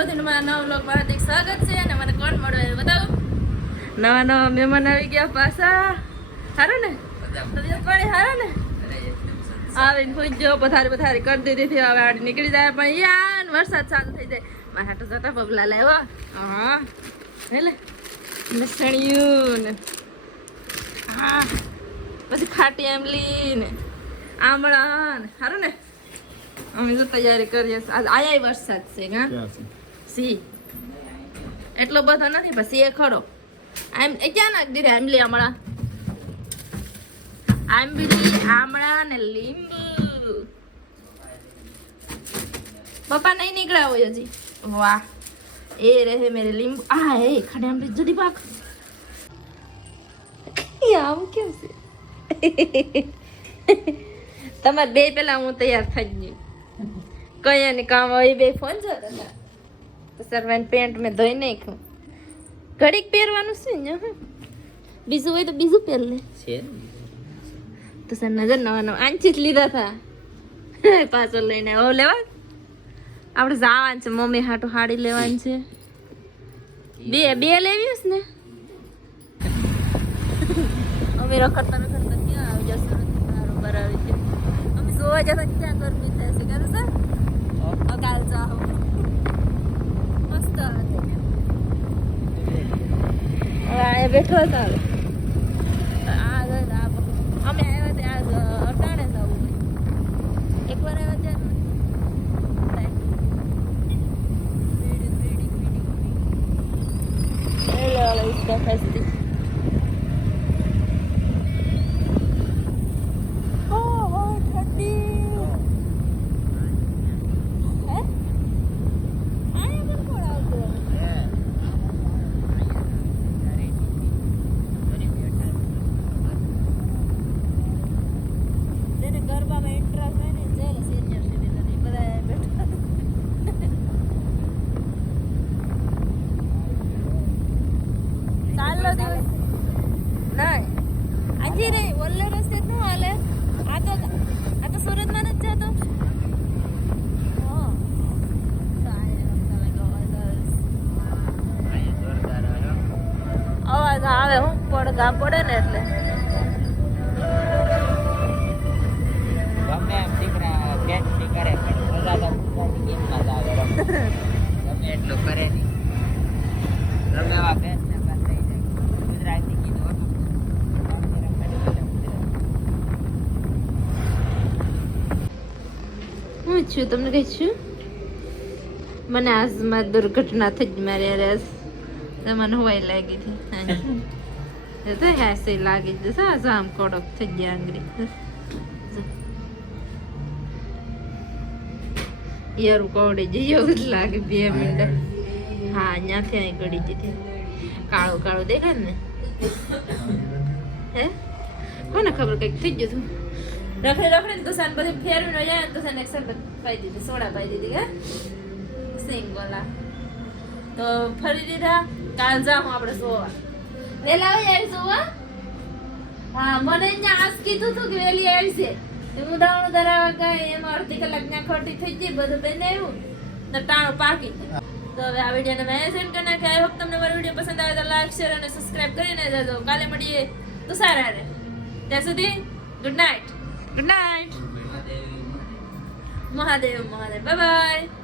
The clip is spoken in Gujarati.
બધીનું મારા નવા વ્લોગમાં હાર્દિક સ્વાગત છે અને મને કોણ મળે બતાવો. નવા મહેમાન આવી ગયા પાછા. સારું ને તબિયત પાણી સારું ને? આવીને ખુશ જો પથારી કરી દીધી. હવે આડી નીકળી જાય પણ યાર વરસાદ ચાલુ થઈ જાય. મારા હાટો જતા બબલા લાવ્યો. હા એટલે લસણિયું ને હા પછી ખાટી આંબલી ને આમળા ને સારું ને. અમે તો તૈયારી કરીએ. આયા વરસાદ છે હા સી એટલો બધો નથી પણ સી ખરો. આમ એ ક્યાં નાખ દીધા આંબલી આમળા આમળા ને લીંબુ. પપ્પા નહીં નીકળ્યા હોય હજી. વાહ એ રહે મેરે લીંબુ. આ એ ખડે આંબલી જુદી પાક આમ કેમ છે. તમારે બે પેલા હું તૈયાર થઈ ગઈ. કયા ને કામ હોય બે ફોન જોતા તો સર પેન્ટ મેં ધોઈ નાખ્યું. ઘડીક પહેરવાનું છે ને બીજું હોય તો બીજું પહેર લે તો સર નજર નવા આંચી જ લીધા હતા પાછો લઈને હવે લેવા આપણે જવાનું છે. મમ્મી હાટું હાડી લેવાની છે. બે લેવી હશે ને. અમે રખડતા ક્યાં આવી જશે બરાબર આવી છે. અમે જોવા જતા ક્યાં ગરમી થશે કરે સર કાલ જાઓ મસ્ત હવે બેઠો હતા. અમે આવ્યા ત્યાં અટાણે જવું એકવાર આવ્યા ત્યાં ફેસ્ટિવ આવે હું પડઘા પડે ને એટલે ગમે એમ દીકરા બેનથી કરે પણ મજા તો ગુજરાતી ગેમમાં જ આવે ગમે એટલું કરે નહીં ગમે એવા બેનને પણ થઈ જાય ગુજરાતી ગીત હું છું તમને કઈ છું. મને આજમાં દુર્ઘટના થઈ જ મારી અરે તમને હોય લાગી હતી તો હેસે લાગી જશે. આમ કડક થઈ ગયા આંગળી યાર કવડે જઈ એવું જ લાગે 2 મિનિટ. હા અહીંયાથી અહીં ગળી દીધી. કાળું કાળું દેખાય ને હે કોને ખબર કઈક થઈ ગયું હતું. રખડે તો સાન બધી ફેરવીને જાય ને તો સાને એક સરબત પાઈ દીધી સોડા પાઈ દીધી કે સિંગ ગોલા તો ફરી દીધા. કાલ જાઉં આપણે સોવા વેલા આવી સોવા. હા મને અહીંયા આજ કીધું હતું કે વેલી આવી છે. હું દાણું ધરાવા ગઈ એમાં અડધી કલાક ત્યાં ખોટી થઈ ગઈ બધું બેને આવ્યું ને ટાણું પાકી. તો હવે આ વિડીયોને મેં સેન્ડ કરી નાખી. આઈ હોપ તમને મારો વિડીયો પસંદ આવે તો લાઈક શેર અને સબસ્ક્રાઇબ કરીને જજો. કાલે મળીએ તો સારા રહે. ત્યાં સુધી good night Mahadev bye bye.